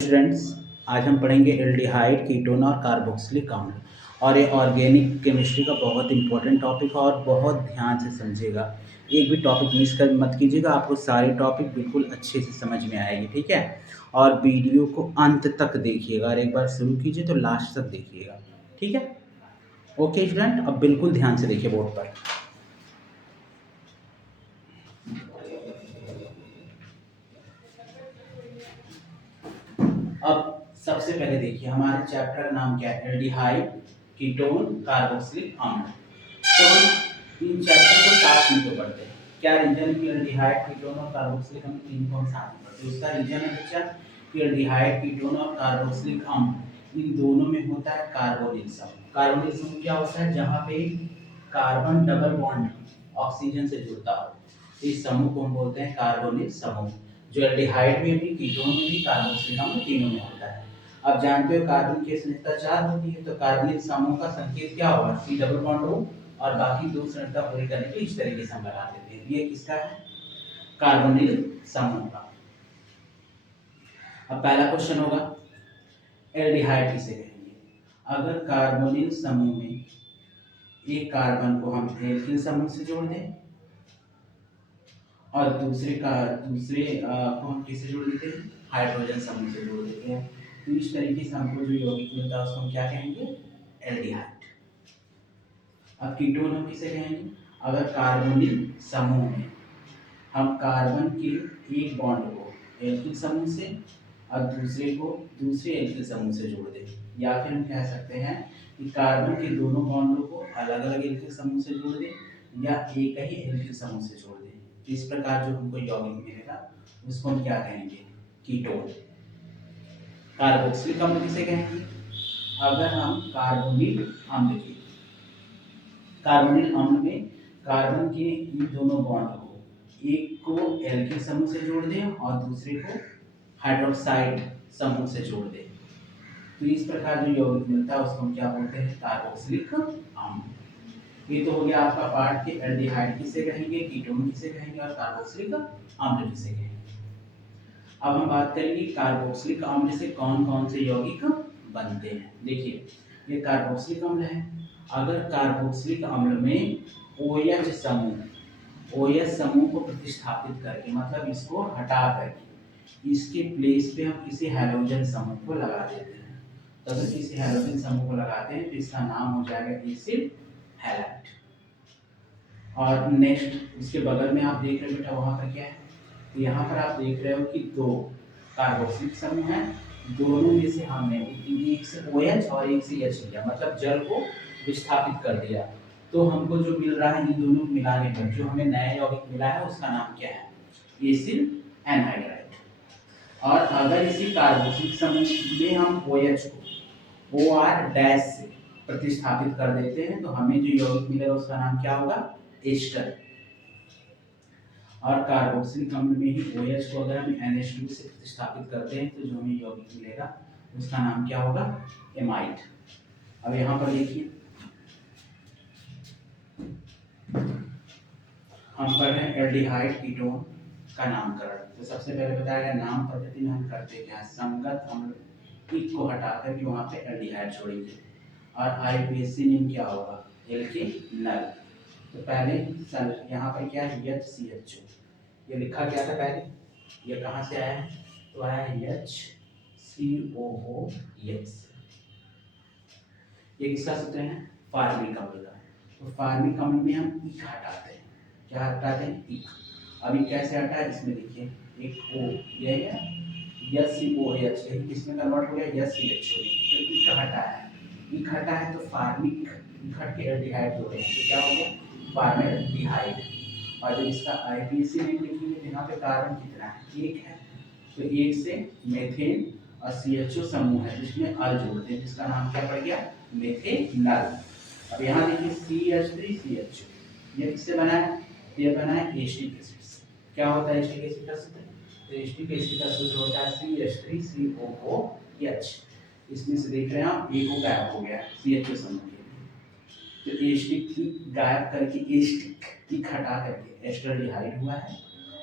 Students, आज हम पढ़ेंगे एल्डिहाइड, कीटोन और कार्बोक्सिलिक अम्ल। और ये ऑर्गेनिक केमिस्ट्री का बहुत इंपॉर्टेंट टॉपिक है और बहुत ध्यान से समझिएगा। एक भी टॉपिक मिस कर मत कीजिएगा, आपको सारे टॉपिक बिल्कुल अच्छे से समझ में आएंगे, ठीक है। और वीडियो को अंत तक देखिएगा और एक बार शुरू कीजिए तो लास्ट तक देखिएगा, ठीक है। ओके स्टूडेंट, अब बिल्कुल ध्यान से देखिए बोर्ड पर। अब सबसे पहले देखिए हमारे चैप्टर का नाम क्या है, एल्डिहाइड, कीटोन, कार्बोक्सिलिक अम्ल। तो हम इन चैप्टर को साथ में तो पढ़ते हैं। क्या रीजन है कि एल्डिहाइड, कीटोन और कार्बोक्सिलिक अम्ल तीन को हम साथ में पढ़ते हैं? उसका रीजन है बच्चा कि एल्डिहाइड, कीटोन और कार्बोक्सिलिक अम्ल इन दोनों में होता है कार्बोनिल समूह। कार्बोनिल समूह क्या होता है? जहाँ पे कार्बन डबल बॉन्ड ऑक्सीजन से जुड़ता हो, इस समूह को हम बोलते हैं कार्बोनिल समूह। जो एल्डिहाइड में भी, कीटोन में भी, कार्बोक्सिलिक अम्ल तीनों में होता है। अब जानते हो कार्बन की संरचना 4 होती है, तो कार्बनिल समूह का संकेत क्या होगा? C डबल बॉन्ड O, और बाकी दो संरचना पूरी करने के लिए इस तरीके से हम लगा देते हैं। ये किसका है? कार्बोनिल समूह का। अब पहला क्वेश्चन होगा, एल्डिहाइड किसे कहेंगे? अगर कार्बोनिल समूह में एक कार्बन को हम एल्किल समूह से जोड़ दें और दूसरे को हम किससे जोड़ देते हैं? हाइड्रोजन समूह से जोड़ देते हैं, तो इस तरीके से हमको जो यौगिक मिलता है उसको हम क्या कहेंगे? एल्डिहाइड। अब कीटोन हम किसे कहेंगे? अगर कार्बोनिल समूह में हम कार्बन के एक बॉन्ड को एल्किल समूह से और दूसरे को दूसरे एल्किल समूह से जोड़ दें, या फिर हम कह सकते हैं कि कार्बन के दोनों बॉन्डों को अलग अलग एल्किल समूह से जोड़ दें या एक ही एल्किल समूह से जोड़ दें, तो इस प्रकार जो हमको यौगिक मिलेगा उसको हम क्या कहेंगे? कीटोन। कार्बोक्सिलिक अम्ल किसे कहेंगे? अगर हम कार्बोनिल अम्ल में कार्बन के इन दोनों बॉन्ड को एक को एल्किल समूह से जोड़ दें और दूसरे को हाइड्रोक्साइड समूह से जोड़ दें, तो इस प्रकार जो यौगिक मिलता है उसको हम क्या बोलते हैं? कार्बोक्सिलिक अम्ल। ये तो हो गया आपका पार्ट कि एल्डिहाइड किसे कहेंगे, कीटोन किसे कहेंगे और कार्बोक्सिलिक अम्ल किसे कहेंगे। अब हम बात करेंगे कार्बोक्सिलिक अम्ल से कौन कौन से यौगिक बनते हैं। देखिए, ये कार्बोक्सिलिक अम्ल है। अगर कार्बोक्सिलिक अम्ल में OH समूह को प्रतिस्थापित करके, मतलब इसको हटा करके इसके प्लेस पे हम किसी हैलोजन समूह को लगा देते हैं, तो अगर किसी हैलोजन समूह को लगाते हैं तो इसका नाम हो जाएगा एसिड हैलाइड। और नेक्स्ट उसके बगल में आप देख रहे हो बेटा, वहां पर क्या है? तो यहाँ पर आप देख रहे हो कि दो कार्बोक्सिलिक समूह हैं, दोनों में से हमने एक से OH और एक से H लिया, मतलब जल को विस्थापित कर दिया, तो हमको जो मिल रहा है इन दोनों मिलाने पर जो हमें नया यौगिक मिला है उसका नाम क्या है? Acyl anhydride. और अगर इसी कार्बोक्सिलिक समूह में हम OH को OR डैश से प्रतिस्थापित कर देते हैं तो हमें जो यौगिक मिलेगा उसका नाम क्या होगा? एस्टर। और कार्बोक्सिलिक अम्ल में ही OH को अगर हम NH2 से प्रतिस्थापित करते हैं तो जो हमें यौगिक मिलेगा उसका नाम क्या होगा? एमाइड। अब यहाँ पर देखिए, हम पढ़ रहे हैं एल्डिहाइड, कीटोन का नामकरण। तो सबसे पहले बताया गया नाम पद्धति में हम करते क्या है? संगत अम्ल एक को हटा कर वहाँ पे एल्डिहाइड छोड़ेंगे और IUPAC नेम क्या होगा? एल्केनल। तो पहले यहाँ पर क्या है? HCHO। ये लिखा क्या था पहले? ये कहाँ से आया है? तो आया है HCOOH। ये किसका सूत्र है? फार्मिक अम्ल का। तो फार्मिक अम्ल में हम इक हटाते हैं। क्या हटाते हैं? इक। अभी कैसे हटा है? इसमें देखिए, एक O, ये है HCOH, यही किसमें कन्वर्ट हो गया? HCHO। तो इक हटा है, इक हटा है तो फार्मिक, इक हट के एल्डिहाइड जोड़े हैं, तो क्या हो गया? फार्मेल्डिहाइड। और जब इसका IUPAC नेम लिखेंगे तो यहाँ पे कार्बन कितना है? एक है, तो एक से मेथेन और CHO समूह है जिसमें अल जोड़ते हैं, जिसका नाम क्या पड़ गया? मेथेनल। अब यहाँ देखिए CH3CHO, ये किससे बना है? ये बना है एस्टिक एसिड से। क्या होता है एस्टिक एसिड का सूत्र? तो एस्टिक एसिड का सूत्र होता है CH3COOH। इसमें से देख रहे हैं आप, एक को गायब हो गया CHO समूह के, तो एस्टिक की गायब करके एस्टिक की हटा करके एस्टरडिहाइड हुआ है।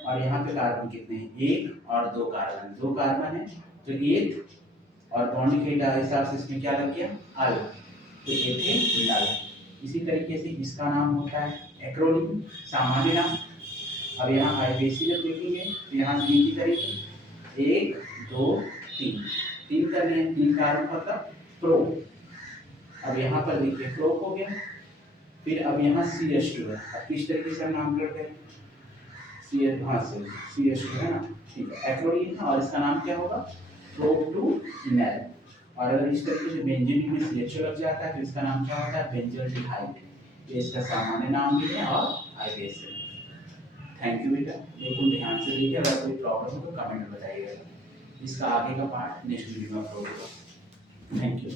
और यहाँ पे कार्बन कितने हैं? एक और दो कार्बन है, तो एथ और बॉन्ड के हिसाब से इसमें क्या लग गया अल, तो एथेनॉल। इसी तरीके से इसका नाम होता है एक्रोनिम, सामान्य नाम। अब यहाँ आईपीसी जब देखेंगे तो यहाँ तीन की तरीके 1 2 3 तीन करने हैं, 3 कार्बन मतलब प्रो। अब यहाँ पर देखिए प्रो हो गया, फिर अब यहाँ CH2 है। अब किस तरीके से हम नाम करते हैं CH2 है ना, ठीक है एक्रोनिम है और इसका नाम क्या होगा प्रोटूनेल। और अगर इस तरीके से बेंजीन में CH2 लग जाता है तो इसका नाम क्या होता है बेंजोल्डिहाइड। ये इसका सामान्य नाम भी है और आईपीएस। थैंक यू बेटा, बिल्कुल ध्यान से देखिए, अगर कोई प्रॉब्लम हो तो कमेंट में बताइएगा। इसका आगे का पार्ट नेक्स्ट वीडियो में अपलोड होगा। Thank you.